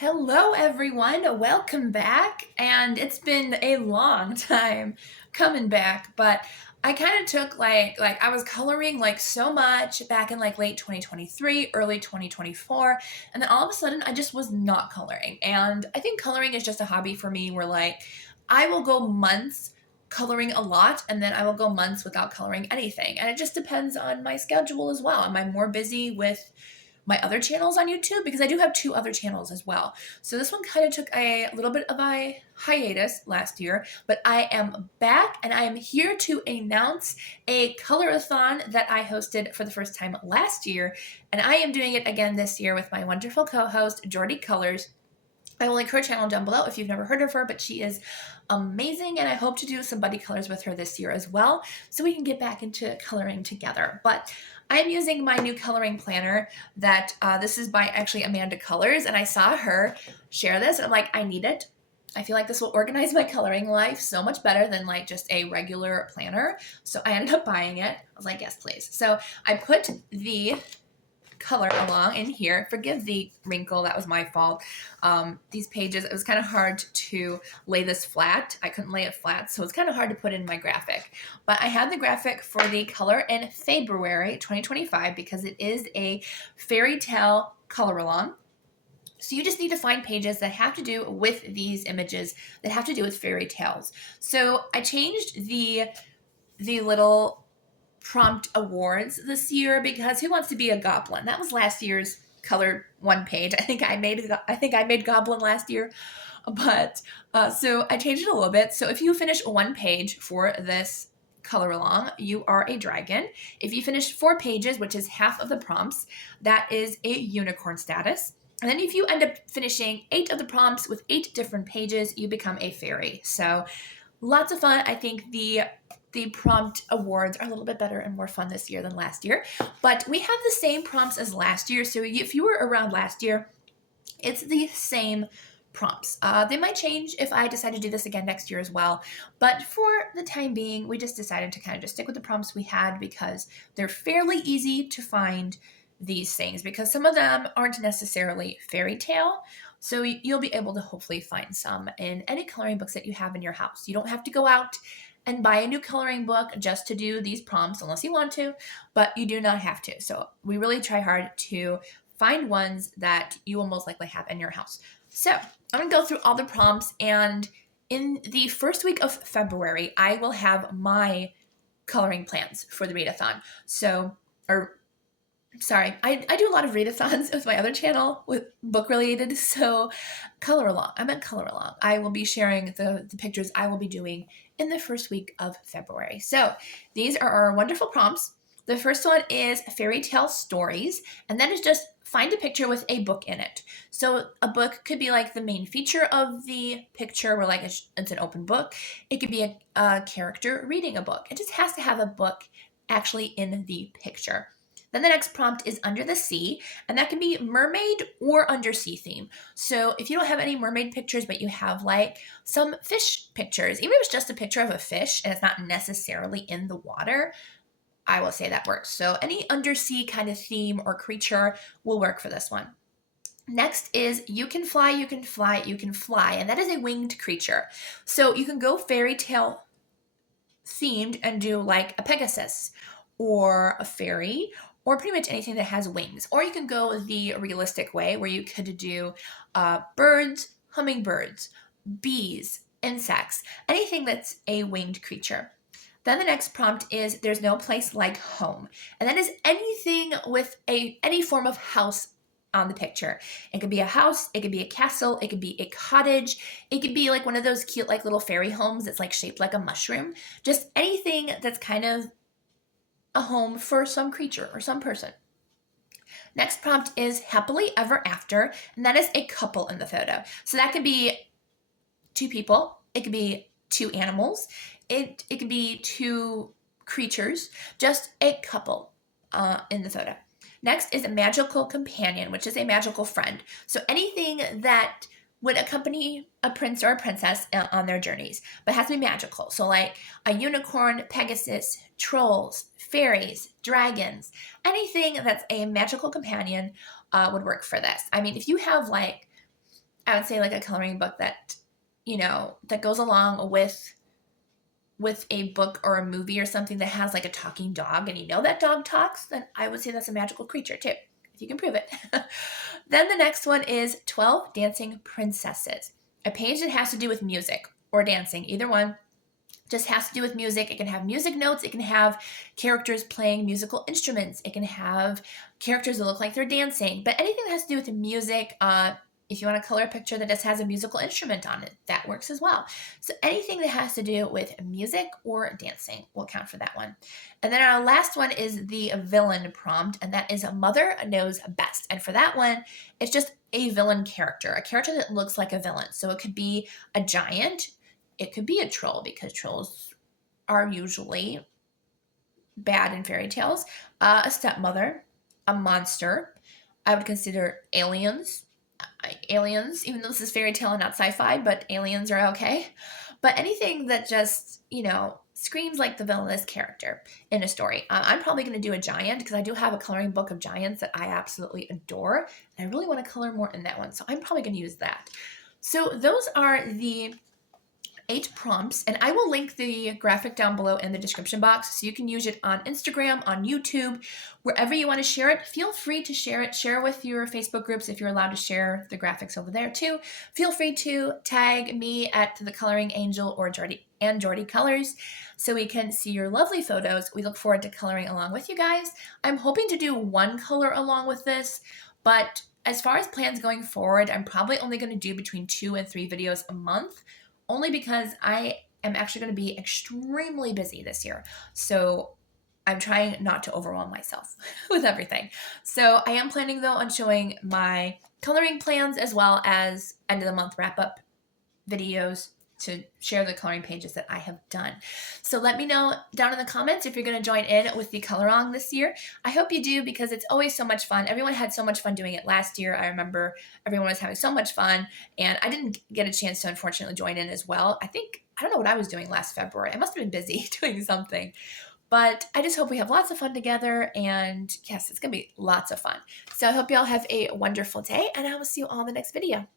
Hello, everyone. Welcome back. And it's been a long time coming back, but I kind of took like I was coloring like so much back in like late 2023, early 2024, and then all of a sudden I just was not coloring. And I think coloring is just a hobby for me where like I will go months coloring a lot and then I will go months without coloring anything. And it just depends on my schedule as well. Am I more busy with my other channels on YouTube, because I do have two other channels as well. So this one kind of took a little bit of a hiatus last year, but I am back and I am here to announce a colorathon that I hosted for the first time last year. And I am doing it again this year with my wonderful co-host, Jordy Colors. I will link her channel down below if you've never heard of her, but she is amazing, and I hope to do some buddy colors with her this year as well, so we can get back into coloring together. But I'm using my new coloring planner that this is by actually Amanda Colors, and I saw her share this, and I'm like, I need it. I feel like this will organize my coloring life so much better than like just a regular planner. So I ended up buying it. I was like, yes, please. So I put the color along in here. Forgive the wrinkle, that was my fault. These pages, it was kind of hard to lay this flat. I couldn't lay it flat, so it's kind of hard to put in my graphic. But I had the graphic for the color in Faebruary 2025 because it is a fairy tale color along. So you just need to find pages that have to do with these images, that have to do with fairy tales. So I changed the little prompt awards this year because Who Wants to Be a Goblin? That was last year's color one page. I think I made Goblin last year, but so I changed it a little bit. So if you finish one page for this color along, you are a dragon. If you finish 4 pages, which is half of the prompts, that is a unicorn status. And then if you end up finishing 8 of the prompts with 8 different pages, you become a fairy. So lots of fun. I think the prompt awards are a little bit better and more fun this year than last year, but we have the same prompts as last year. So if you were around last year, it's the same prompts. They might change if I decide to do this again next year as well, but for the time being, we just decided to kind of just stick with the prompts we had because they're fairly easy to find these things, because some of them aren't necessarily fairy tale. So you'll be able to hopefully find some in any coloring books that you have in your house. You don't have to go out and buy a new coloring book just to do these prompts unless you want to, but you do not have to. So we really try hard to find ones that you will most likely have in your house. So I'm gonna go through all the prompts, and in the first week of February, I will have my coloring plans for the readathon. I do a lot of readathons with my other channel with book related, so color along. I meant color along. I will be sharing the pictures I will be doing in the first week of February. So these are our wonderful prompts. The first one is fairy tale stories, and that is just find a picture with a book in it. So a book could be like the main feature of the picture where like it's an open book. It could be a character reading a book. It just has to have a book actually in the picture. Then the next prompt is under the sea, and that can be mermaid or undersea theme. So if you don't have any mermaid pictures, but you have like some fish pictures, even if it's just a picture of a fish and it's not necessarily in the water, I will say that works. So any undersea kind of theme or creature will work for this one. Next is you can fly, you can fly, you can fly, and that is a winged creature. So you can go fairy tale themed and do like a Pegasus or a fairy, or pretty much anything that has wings. Or you can go the realistic way where you could do birds, hummingbirds, bees, insects, anything that's a winged creature. Then the next prompt is there's no place like home. And that is anything with any form of house on the picture. It could be a house, it could be a castle, it could be a cottage, it could be like one of those cute like little fairy homes that's like shaped like a mushroom. Just anything that's kind of a home for some creature or some person. Next prompt is happily ever after, and that is a couple in the photo. So that could be 2 people, it could be 2 animals, it could be 2 creatures, just a couple in the photo. Next is a magical companion, which is a magical friend. So anything that would accompany a prince or a princess on their journeys, but has to be magical. So like a unicorn, Pegasus, trolls, fairies, dragons, anything that's a magical companion would work for this. I mean, if you have like I would say like a coloring book that, you know, that goes along with a book or a movie or something that has like a talking dog and you know that dog talks, then I would say that's a magical creature too, if you can prove it. Then the next one is 12 Dancing Princesses. A page that has to do with music or dancing, either one. Just has to do with music. It can have music notes. It can have characters playing musical instruments. It can have characters that look like they're dancing. But anything that has to do with music, if you want to color a picture that just has a musical instrument on it, that works as well. So anything that has to do with music or dancing will count for that one. And then our last one is the villain prompt, and that is Mother Knows Best. And for that one, it's just a villain character, a character that looks like a villain. So it could be a giant. It could be a troll, because trolls are usually bad in fairy tales. A stepmother, a monster. I would consider aliens. Aliens, even though this is fairy tale and not sci-fi, but aliens are okay. But anything that just, you know, screams like the villainous character in a story. I'm probably going to do a giant, because I do have a coloring book of giants that I absolutely adore. And I really want to color more in that one. So I'm probably going to use that. So those are the 8 prompts, and I will link the graphic down below in the description box so you can use it on Instagram, on YouTube, wherever you want to share it. Feel free to share it. Share with your Facebook groups if you're allowed to share the graphics over there too. Feel free to tag me at The Coloring Angel or Jordy Colors so we can see your lovely photos. We look forward to coloring along with you guys. I'm hoping to do one color along with this, but as far as plans going forward, I'm probably only going to do between 2 and 3 videos a month, only because I am actually going to be extremely busy this year. So I'm trying not to overwhelm myself with everything. So I am planning, though, on showing my coloring plans as well as end of the month wrap-up videos to share the coloring pages that I have done. So let me know down in the comments if you're going to join in with the color-along this year. I hope you do, because it's always so much fun. Everyone had so much fun doing it last year. I remember everyone was having so much fun, and I didn't get a chance to unfortunately join in as well. I don't know what I was doing last February. I must have been busy doing something. But I just hope we have lots of fun together, and yes, it's going to be lots of fun. So I hope you all have a wonderful day, and I will see you all in the next video.